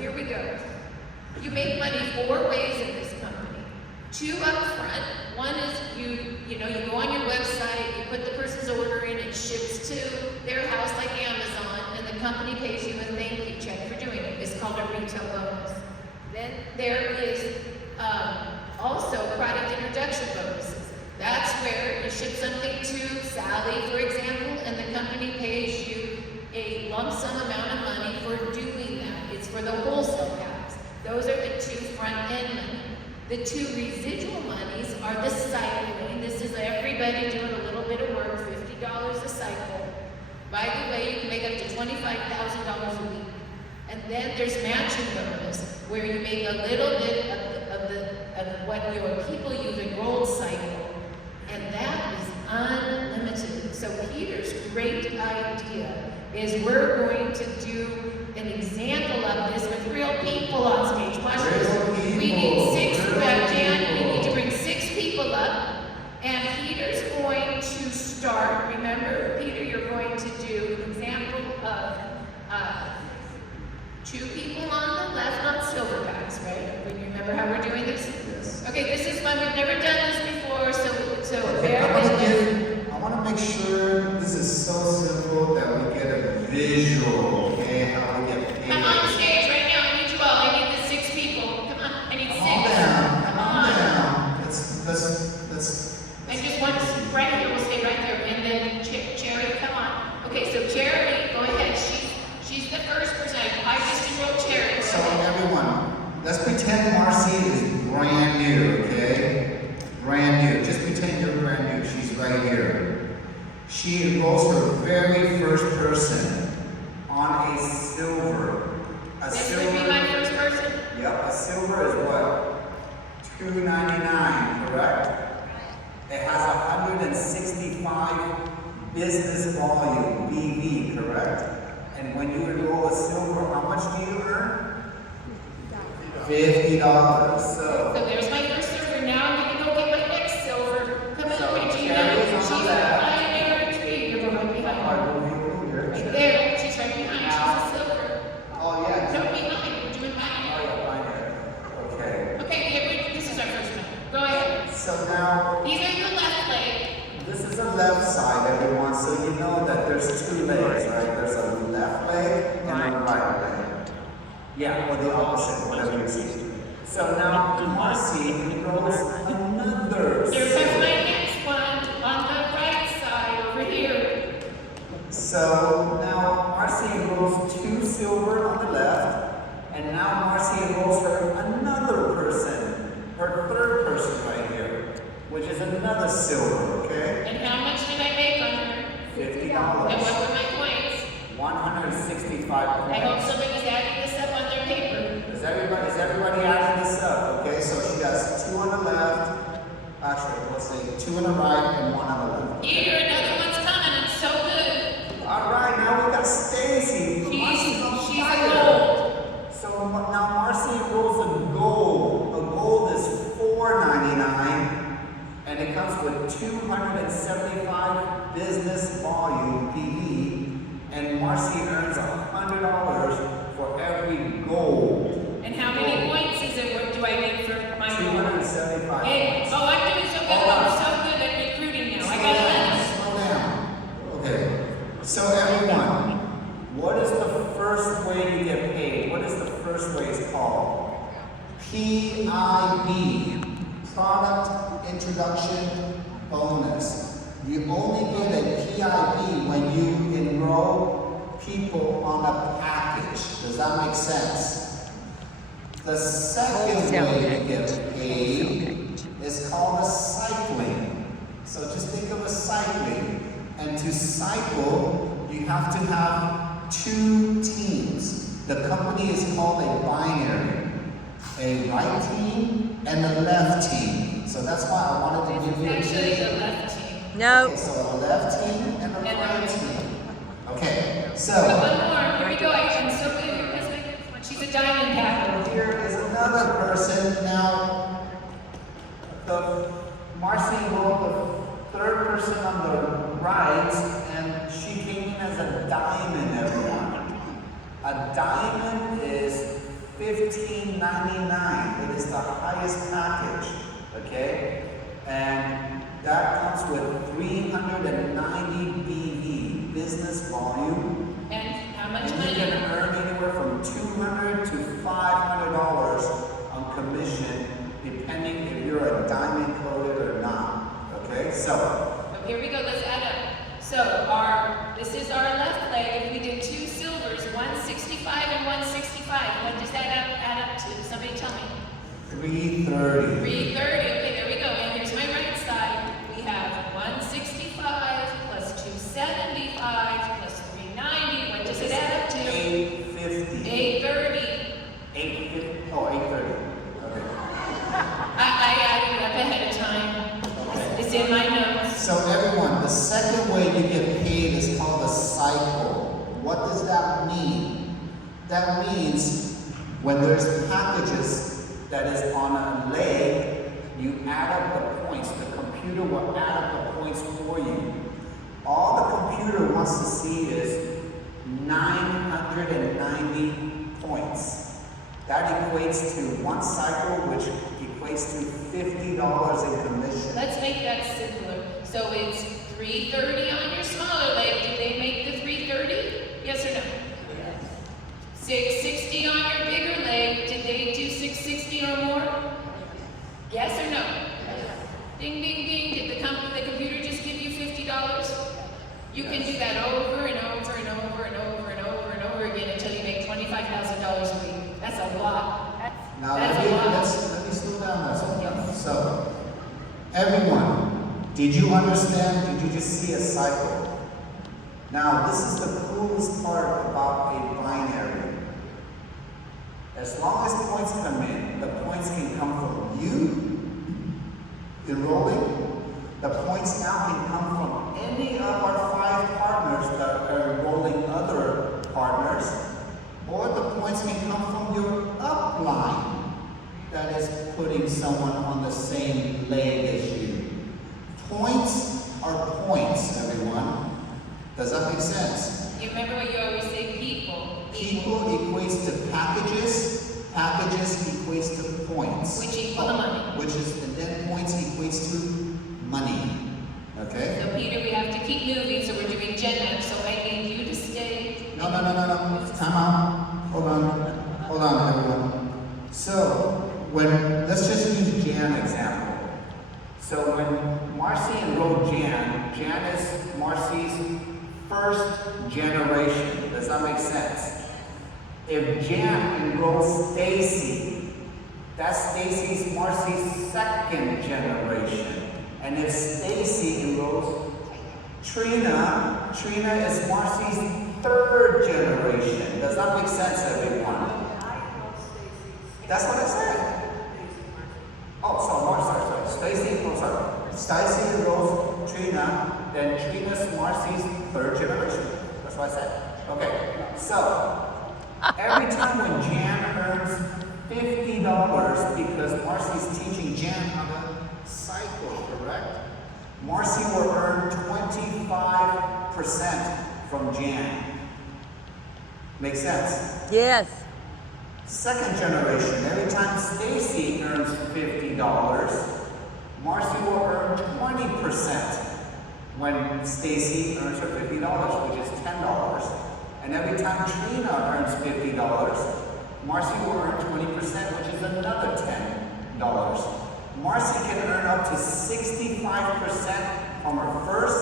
here we go. You make money 4 ways in this company. 2 up front. One is you go on your website, you put the person's order in, it ships to their house like Amazon, and the company pays you a thank you check for doing it. It's called a retail bonus. Then there is also product introduction bonuses. That's where you ship something to Sally, for example, and the company pays you a lump sum amount of money for doing that. It's for the wholesale packs. Those are the 2 front-end money. The 2 residual monies are the cycling. This is everybody doing a little bit of work, $50 a cycle. By the way, you can make up to $25,000 a week. And then there's matching bonus, where you make a little bit of what your people use a gold cycle, and that is unlimited. So Peter's great idea is we're going to do an example of this with real people on stage. Watch this. We need 6, Dan, we need to bring 6 people up, and Peter's going to start. Remember, Peter, you're going to do an example of 2 people on the left on silverbacks, right? You remember how we're doing this? Yes. Okay, this is fun. We've never done this before, so okay, bear with me. I want to make sure this is so simple that we get a visual, okay? How we get paid. Come on stage right now. I need you all. I need the 6 people. Come on. I need 6. Come on down. Let's. And just one right here. We'll stay right there. And then Cherry, come on. Okay, so Cherry, go ahead. She's the first person. I just enrolled Cherry. So everyone, let's pretend Marcy is brand new, okay? Brand new. Just pretend you're brand new. She's right here. She enrolls her very first person on a silver. This would be my first person? Yep, a silver is what? $2.99, correct? It has 165 business volume, BV, correct? And when you enroll a silver, how much do you earn? $50. So there's my first silver. Now I'm gonna go get my next silver. Come on, Regina. She's right there. Retreat. You're going behind her. Right there. She's right behind. She's a silver. Oh yeah. No, behind. We're doing binary. Okay. Okay, this is our first one. Go ahead. So now These are the left leg. this is the left side, everyone. So you know that there's 2 legs, right? There's a left leg and a right leg. Yeah, or the opposite, whatever you see. So now Marcy enrolls another. There's my next one on the right side over here. So now Marcy enrolls 2 silver on the left, and now Marcy enrolls her another person, her third person right here, which is another silver, okay? And how much did I make on her? $50. And what were my points? 165 points. I hope somebody's adding this up on their paper. Is everybody adding this up? Okay, so she has 2 on the left. Actually, let's say 2 on the right and 1 on the left. Here, another one's coming. It's so good. All right, now we got Stacy. She's a gold. So now Marcy enrolls a gold. A gold is $4.99, and it comes with 275 business volume PV, and Marcy earns $100 for every gold. And how many points is it? What do I need for my 275. Hey, oh, I'm doing so good. I'm so good at recruiting now. I got it. Slow down. Okay. So everyone, what is the first way you get paid? What is the first way it's called? PIB, Product Introduction Bonus. You only get a PIB when you enroll people on a package. Does that make sense? The second way you get paid is called a cycling. So just think of a cycling. And to cycle, you have to have 2 teams. The company is called a binary. A right team and a left team. So that's why I wanted to give you a Actually, the left team. No. Okay, so a left team and a right team. Okay, so One more. Here we go. I'm so good at this. She's a diamond packer. here is another person. Now, Marcy enrolled the third person on the right, and she came in as a diamond, everyone. A diamond is $14.99. It is the highest package, okay? And that comes with 390 BV, business volume. And how much And money? you can earn anywhere from $200 to $500 on commission, depending if you're a diamond coated or not, okay? So Here we go, let's add up. So this is our left leg. If we did 2 silvers, 165 and 165, what does that add up to? Somebody tell me. 330. 330, okay, there we go. And here's my right side. We have 165 plus 275 plus 390. What does it add up to? 850. 830. 850. Oh, 830. Okay. I added it up ahead of time. Okay. It's in my notes. So everyone, the second way you get paid is called a cycle. What does that mean? That means when there's packages that is on a leg, you add up the points. The computer will add up the points for you. All the computer wants to see is 990 points. That equates to one cycle, which equates to $50 in commission. Let's make that simpler. So it's 330 on your smaller leg. Did they make the 330? Yes or no? Yes. 660 on your bigger leg. Did they do 660 or more? Yes or no? Yes. Ding, ding, ding. Did the computer just give you $50? You can do that over and over and over and over and over and over again until you make $25,000 a week. That's a lot. Now That's let a lot. me slow down that one. So, everyone, did you understand? Did you just see a cycle? Now, this is the coolest part about a binary. As long as points come in, the points can come from you enrolling. The points now can come from any of our 5 partners that are enrolling other partners, or the points can come from your upline that is putting someone on the same leg as you. Points are points, everyone. Does that make sense? You remember what you always say, people. People equates to packages, packages equates to points. Which equal the money. And then points equates to money. Okay? So Peter, we have to keep moving, so we're doing Gen Ed, so I need you to stay. No. Time out. Hold on, everyone. So, let's just use Jan example. So when Marcy enrolled Jan is Marcy's first generation. Does that make sense? If Jan enrolls Stacy, that's Marcy's second generation. And if Stacy enrolls Trina is Marcy's third generation. Does that make sense, everyone? That's what I said. Stacy enrolls Trina, then Trina's Marcy's third generation. That's what I said. Okay, so every time when Jan earns $50 because Marcy's teaching Jan on the cycle, correct? Marcy will earn 25% from Jan. Make sense? Yes. Second generation, every time Stacy earns $50, Marcy will earn 20% when Stacy earns her $50, which is $10. And every time Trina earns $50, Marcy will earn 20%, which is another $10. Marcy can earn up to 65% from her first,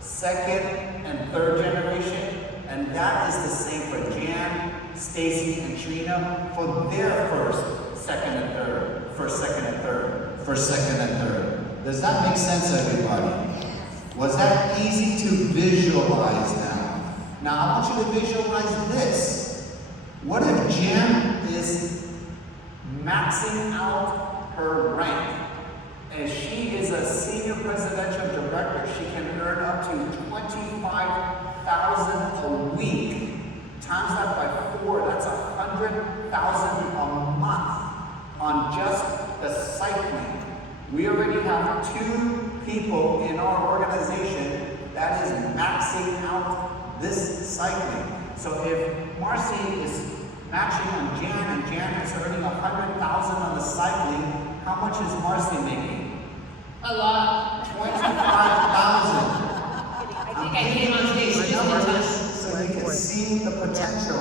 second, and third generation, and that is the same for Jan, Stacy, and Trina for their first, second, and third. First, second, and third. First, second, and third. Does that make sense, everybody? Was that easy to visualize now? Now, I want you to visualize this. What if Jan is maxing out her rank? And she is a senior presidential director. She can earn up to $25,000 a week. Times that by 4, that's $100,000 a month on just the cycling. We already have 2 people in our organization that is maxing out this cycling. So if Marcy is matching on Jan and Jan is earning $100,000 recycling, how much is Marcy making? A lot. 25,000. I think I came on stage just in time. So you can see the potential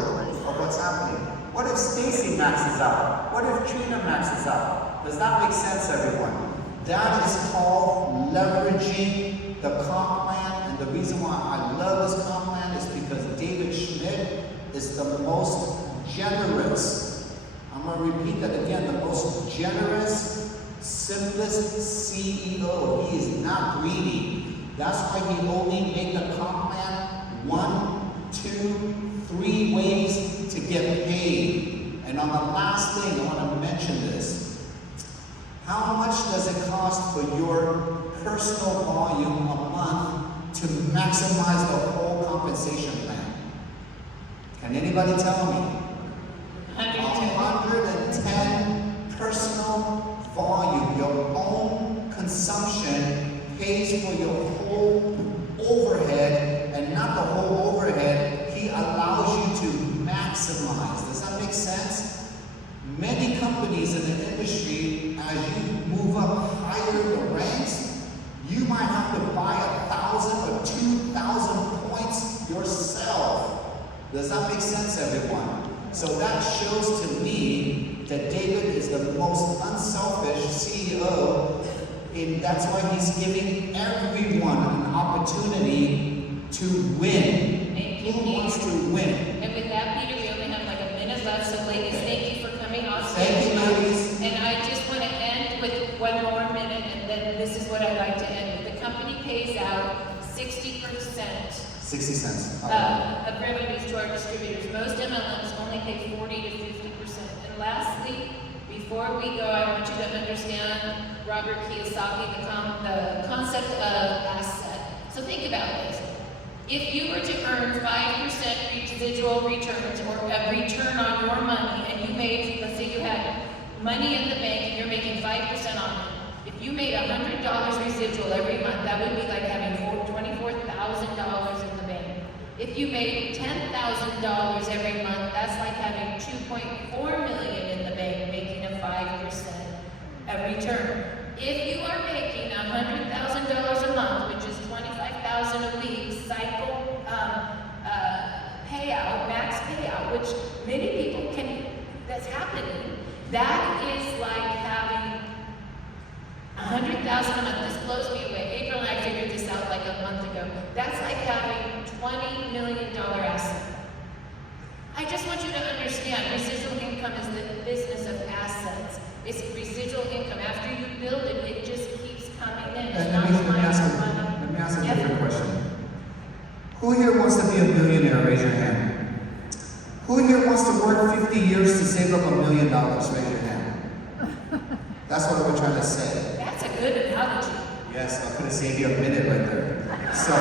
of what's happening. What if Stacy maxes out? What if Trina maxes out? Does that make sense, everyone? That is called leveraging the comp plan, and the reason why I love this comp plan is because David Schmidt is the most generous. I'm going to repeat that again, the most generous, simplest CEO. He is not greedy. That's why he only made the comp plan 1, 2, 3 ways to get paid. And on the last thing, I want to mention this. How much does it cost for your personal volume a month to maximize the whole compensation plan? Can anybody tell me? 110 personal volume. Your own consumption pays for your whole overhead, and not the whole overhead. He allows you to maximize. Does that make sense? Many companies in the industry, as you move up higher in the ranks, you might have to buy 1,000 or 2,000 points yourself. Does that make sense, everyone? So that shows to me that David is the most unselfish CEO, and that's why he's giving everyone an opportunity to win. Who wants to win? And with that, Peter, we only have like a minute left, so ladies, thank you for coming on stage. Thank you, ladies. And I just want to end with one more minute, and then this is what I'd like to end with. The company pays out 60% 60 cents. of revenues to our distributors. Most MLMs only pay 40 to 50%. And lastly, before we go, I want you to understand Robert Kiyosaki, the concept of asset. So think about this. If you were to earn 5% residual returns, or a return on your money, and you made, let's say you had money in the bank and you're making 5% on it. If you made $100 residual every month, that would be like having $24,000 in the bank. If you made $10,000 every month, that's like having $2.4 million in the bank, making a 5% a return. If you are making $100,000 a month, which is $25,000 a week, cycle payout, max payout, which many people can, that's happening, that is like having $100,000 a month. This blows me away. April and I figured this out like a month ago. That's like having $20 million asset. I just want you to understand, residual income is the business of assets. It's residual income. After you build it, it just keeps coming in. It's not Let me ask a different question. Who here wants to be a millionaire? Raise your hand. Who here wants to work 50 years to save up $1 million? Raise your hand. That's what we're trying to say. That's a good analogy. Yes, I could have saved you a minute right there. So.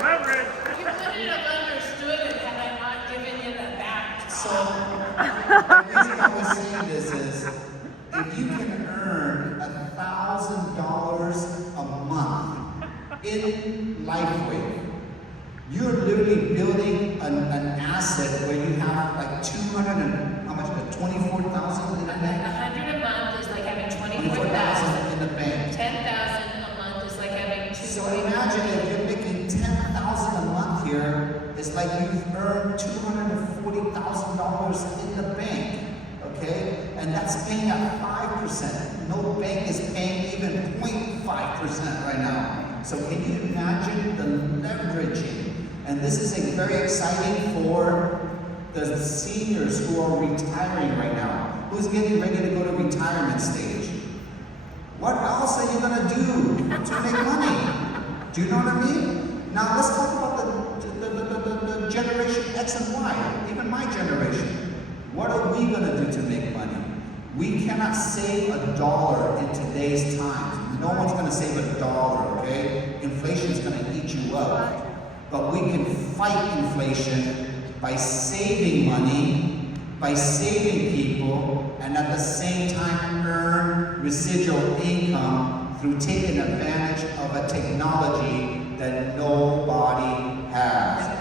Leverage. You couldn't have understood it had I not given you the back. So, the reason I was saying this is, if you can earn $1,000 a month in LifeWave, you're literally building an asset where you have like 200 and, how much is it, 24,000 in the bank? 100 a month is like having 24,000 in the bank. 10,000 a month is like having 2. So imagine if you're making 10,000 a month here, it's like you've earned $240,000 in the bank, okay? And that's paying at 5%. No bank is paying even 0.5% right now. So can you imagine the leveraging? And this is very exciting for the seniors who are retiring right now. Who's getting ready to go to retirement stage? What else are you gonna do to make money? Do you know what I mean? Now let's talk about the generation X and Y, even my generation. What are we gonna do to make money? We cannot save $1 in today's times. No one's gonna save $1, okay? Inflation's gonna eat you up. But we can fight inflation by saving money, by saving people, and at the same time earn residual income through taking advantage of a technology that nobody has.